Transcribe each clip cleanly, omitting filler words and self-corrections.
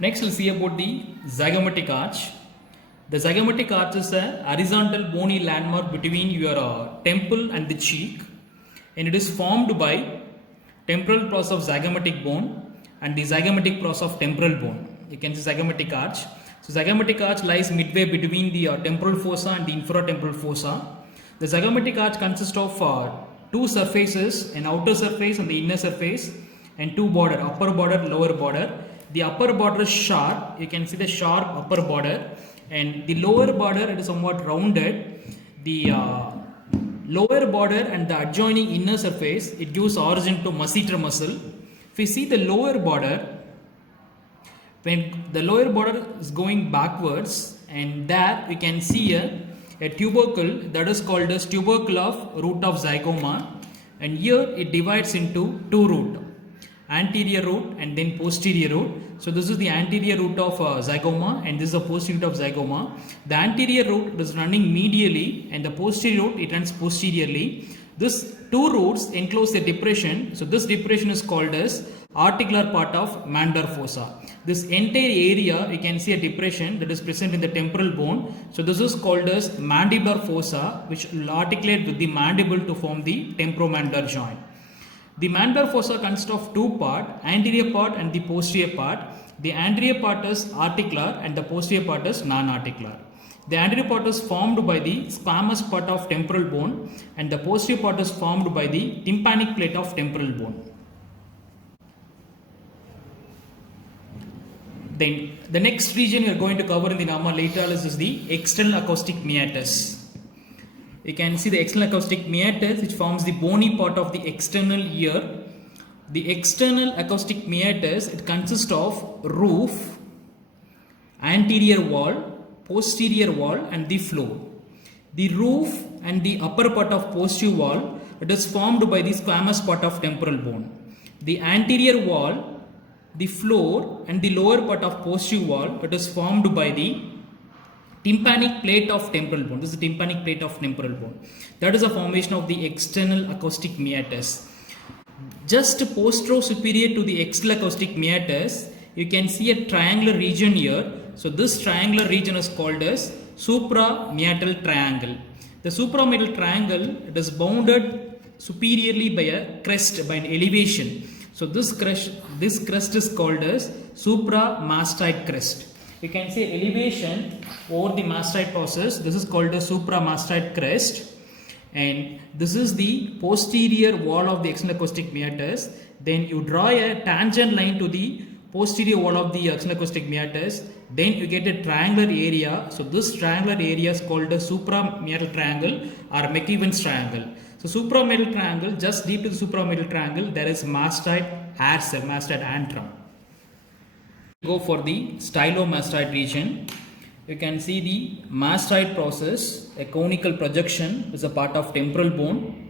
Next, we'll see about the zygomatic arch. The zygomatic arch is a horizontal bony landmark between your temple and the cheek, and it is formed by temporal process of zygomatic bone and the zygomatic process of temporal bone. You can see zygomatic arch. So, zygomatic arch lies midway between the temporal fossa and the infratemporal fossa. The zygomatic arch consists of two surfaces, an outer surface and the inner surface, and two border, upper border, lower border. The upper border is sharp, you can see the sharp upper border, and the lower border it is somewhat rounded. The lower border and the adjoining inner surface, it gives origin to masseter muscle. If you see the lower border, when the lower border is going backwards, and there we can see a tubercle that is called as tubercle of root of zygoma, and here it divides into two root, anterior root and then posterior root. So this is the anterior root of zygoma, and this is the posterior root of zygoma. The anterior root is running medially and the posterior root it runs posteriorly. This two roots enclose a depression, so this depression is called as articular part of mandar fossa. This entire area you can see a depression that is present in the temporal bone, so this is called as mandibular fossa, which will articulate with the mandible to form the temporomandar joint. The mandibular fossa consists of two parts, anterior part and the posterior part. The anterior part is articular and the posterior part is non-articular. The anterior part is formed by the squamous part of temporal bone, and the posterior part is formed by the tympanic plate of temporal bone. Then the next region we are going to cover in the normal laterals is the external acoustic meatus. You can see the external acoustic meatus, which forms the bony part of the external ear. The external acoustic meatus, it consists of roof, anterior wall, posterior wall and the floor. The roof and the upper part of posterior wall, it is formed by the squamous part of temporal bone. The anterior wall, the floor and the lower part of posterior wall, it is formed by the tympanic plate of temporal bone. This is the tympanic plate of temporal bone. That is the formation of the external acoustic meatus. Just postero-superior to the external acoustic meatus, you can see a triangular region here. So this triangular region is called as suprameatal triangle. The suprameatal triangle, it is bounded superiorly by a crest, by an elevation. So this crest is called as supramastoid crest. You can see elevation over the mastoid process. This is called the supramastoid crest, and this is the posterior wall of the external acoustic meatus. Then you draw a tangent line to the posterior wall of the external acoustic meatus. Then you get a triangular area. So this triangular area is called the suprameatal triangle or McEwen's triangle. So suprameatal triangle, just deep to the suprameatal triangle, there is mastoid hair cell, mastoid antrum. Go for the stylomastoid region. You can see the mastoid process, a conical projection is a part of temporal bone.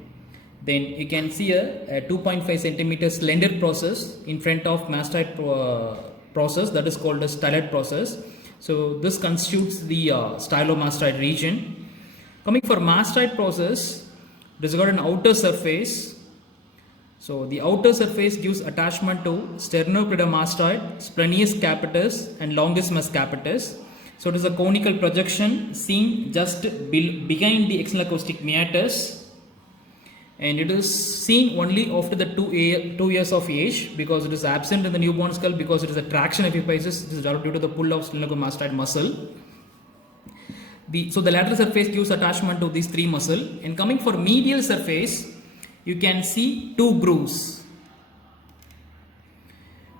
Then you can see a 2.5 centimeter slender process in front of mastoid process, that is called a styloid process. So this constitutes the stylomastoid region. Coming for mastoid process, it has got an outer surface. So the outer surface gives attachment to sternocleidomastoid, splenius capitis and longissimus capitis. So it is a conical projection seen just behind the external acoustic meatus, and it is seen only after the 2 years of age, because it is absent in the newborn skull because it is a traction epiphysis. This is due to the pull of sternocleidomastoid muscle. So the lateral surface gives attachment to these three muscles. And coming for medial surface, you can see two grooves.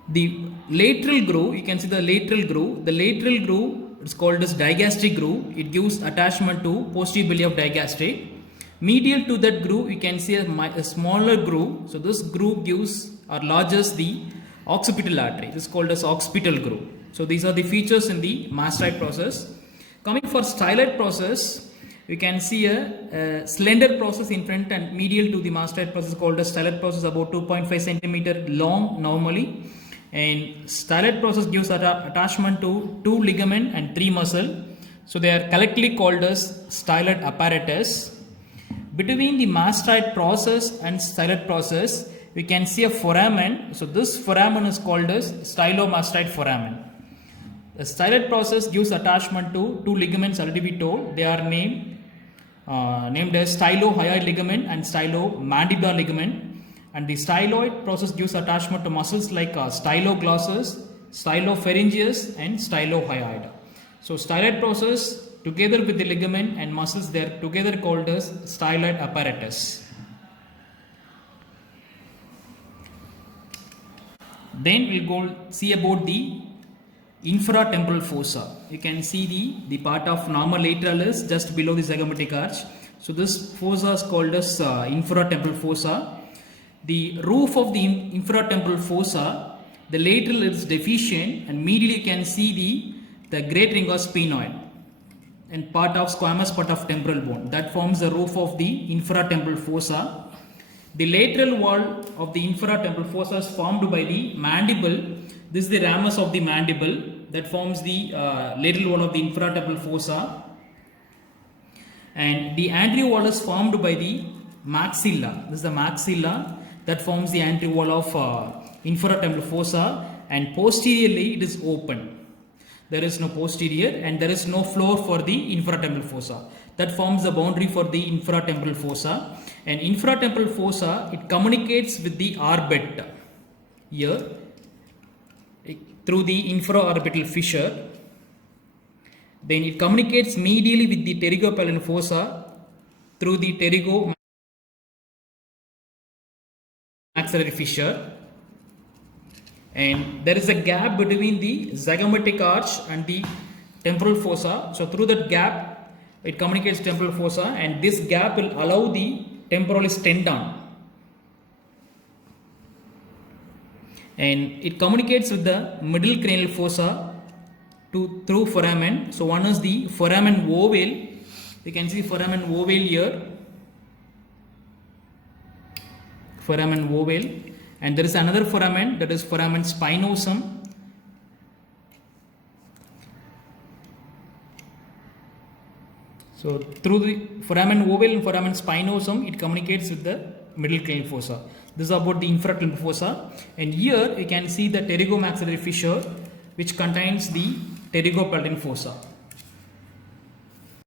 The lateral groove, you can see the lateral groove. The lateral groove is called as digastric groove. It gives attachment to posterior belly of digastric. Medial to that groove, you can see a smaller groove. So this groove gives or lodges the occipital artery. This is called as occipital groove. So these are the features in the mastoid process. Coming for styloid process, you can see a slender process in front and medial to the mastoid process called as styloid process, about 2.5 centimeter long normally. And styloid process gives attachment to 2 ligament and 3 muscle. So they are collectively called as styloid apparatus. Between the mastoid process and styloid process, we can see a foramen. So this foramen is called as stylomastoid foramen. The styloid process gives attachment to two ligaments already we told. They are named as stylohyoid ligament and stylomandibular ligament. And the styloid process gives attachment to muscles like styloglossus, stylopharyngeus and stylohyoid. So styloid process together with the ligament and muscles, they are together called as styloid apparatus. Then we'll go see about the infratemporal fossa. You can see the part of normal lateralis just below the zygomatic arch. So this fossa is called as infratemporal fossa. The roof of the infratemporal fossa, the lateral is deficient, and medially you can see the great ring of sphenoid and part of squamous part of temporal bone that forms the roof of the infratemporal fossa. The lateral wall of the infratemporal fossa is formed by the mandible. This is the ramus of the mandible that forms the lateral wall of the infratemporal fossa, and the anterior wall is formed by the maxilla. This is the maxilla that forms the anterior wall of infratemporal fossa, and posteriorly it is open. There is no posterior and there is no floor for the infratemporal fossa. That forms the boundary for the infratemporal fossa. And infratemporal fossa, it communicates with the orbit here through the infraorbital fissure. Then it communicates medially with the pterygopelvic fossa through the pterygomaxillary fissure. And there is a gap between the zygomatic arch and the temporal fossa. So through that gap, it communicates temporal fossa, and this gap will allow the temporalis tendon. And it communicates with the middle cranial fossa through foramen. So one is the foramen ovale. You can see foramen ovale here. Foramen ovale. And there is another foramen, that is foramen spinosum. So through the foramen ovale and foramen spinosum, it communicates with the middle cranial fossa. This is about the infratemporal fossa. And here you can see the pterygomaxillary fissure, which contains the pterygopelvic fossa.